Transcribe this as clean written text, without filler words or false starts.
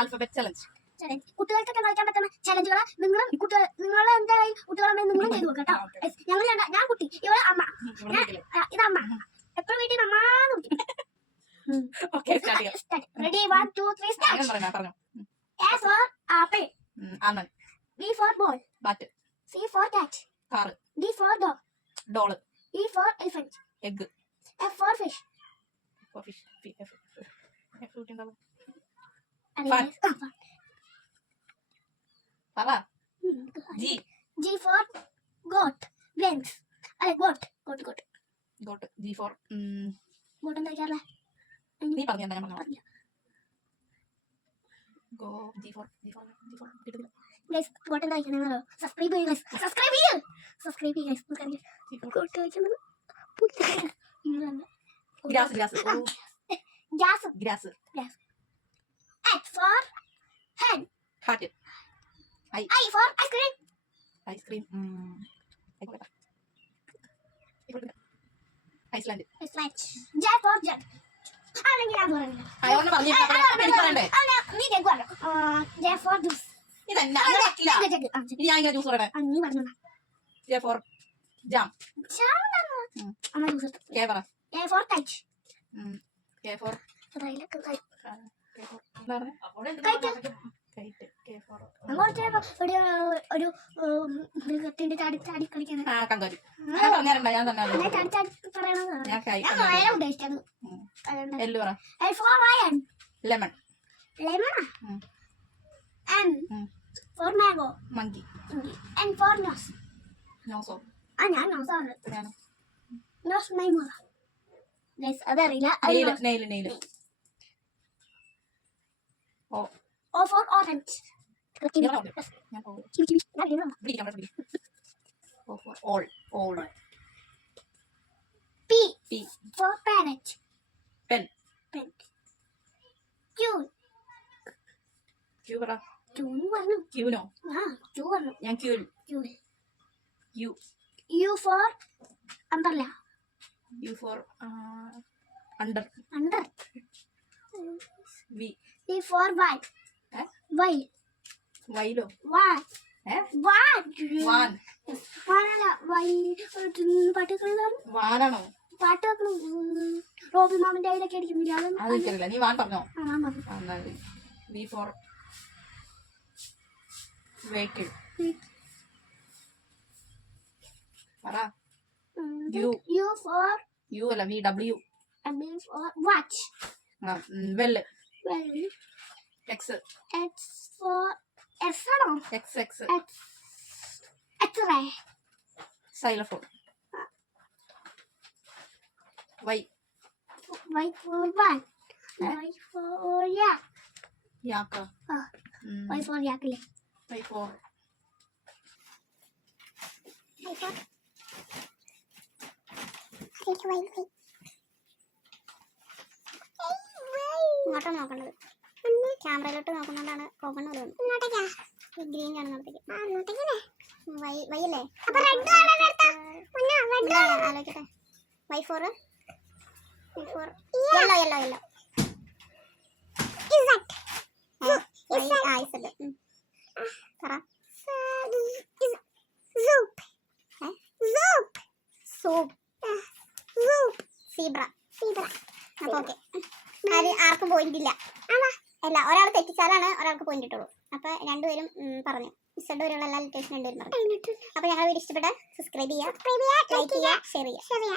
Alphabet challenge. കുട്ടികൾക്കൊക്കെ കളിക്കാൻ പറ്റുന്ന ചലഞ്ചുകൾ നിങ്ങളും നിങ്ങളുടെ എന്തായാലും കുട്ടികളെ നിങ്ങളും ചെയ്തു കേട്ടോ. ഞങ്ങൾ ഞാൻ കുട്ടി, ഇവിടെ അമ്മ, ഇത് അമ്മ. എപ്പോഴും വീട്ടിൽ അമ്മാന്ന് വിളിക്കും. Ready, 1, 2, 3, start. A for apple. B for ball. Bat. C for cat. Car. D for dog. Doll. E for elephant. Egg. F for fish. For fish. F. Pala. G. G for goat. Brains. Goat. Goat. G for goat എന്താ കേരള? നീ പറഞ്ഞു ഞാൻ പറഞ്ഞു. Go. G for കിട്ടുന്നില്ല. Guys, goat എന്താ കഴിക്കണമെന്നോ? Subscribe ചെയ്യുക guys. Subscribe ചെയ്യുക guys. goat കഴിക്കുന്നത് grass. H for hen. Hat. I for ice cream. Iceland. J for jug. J for juice. J for jam. K for kite. K for ഒരു മൃഗത്തിന്റെ ചാടി കളിക്കാൻ kangaroo. Lemon. N for mango. Monkey. N for nose. Nose. ഞാൻ നോസാണ്. Nose മൈമോറ. Guys അതറിയില്ല. Nail. O for orange. O for all. P for parrot. Pen. Q പറഞ്ഞു. Q പറഞ്ഞു. ഞാൻ U for umbrella. U for under. V for white. വൈലോ One. വാനാണോ? പാട്ട് Robbie മാമിന്റെ കയ്യിലൊക്കെ അടിക്കുന്നില്ല. അത് എനിക്കറിയില്ല. നീ വാൻ പറഞ്ഞോ? V for vehicle. പറ. U for U അല്ല VW. B for watch. Well. X for X ആണോ? X-ray. Xylophone. Y for one. Y for yak. Yak. Y for yak അല്ലേ? Y for ഇങ്ങോട്ടാണ് നോക്കണ്ടത്. ക്യാമറയിലോട്ട് നോക്കുന്നോണ്ടാണ് പോകുന്നത്. ഗ്രീൻ കാണുന്നോടത്തേക്ക്. വൈയല്ലേ? ആലോചിക്കട്ടെ. Y for yellow. പറ. സീബ്ര. അപ്പൊ ഓക്കെ. ആർക്കും പോയിന്റ് ഇല്ല. അല്ല, ഒരാൾ തെറ്റിച്ചാലാണ് ഒരാൾക്ക് പോയിന്റ് ഇട്ടുള്ളൂ. അപ്പൊ രണ്ടുപേരും പറഞ്ഞു. ഇഷ്ടം വരെയുള്ള എല്ലാ ലിറ്റേഴ്സും രണ്ടുപേരും പറഞ്ഞു. അപ്പൊ ഞങ്ങളുടെ വീഡിയോ ഇഷ്ടപ്പെട്ട സബ്സ്ക്രൈബ് ചെയ്യുക, ലൈക്ക് ചെയ്യുക, ഷെയർ ചെയ്യുക.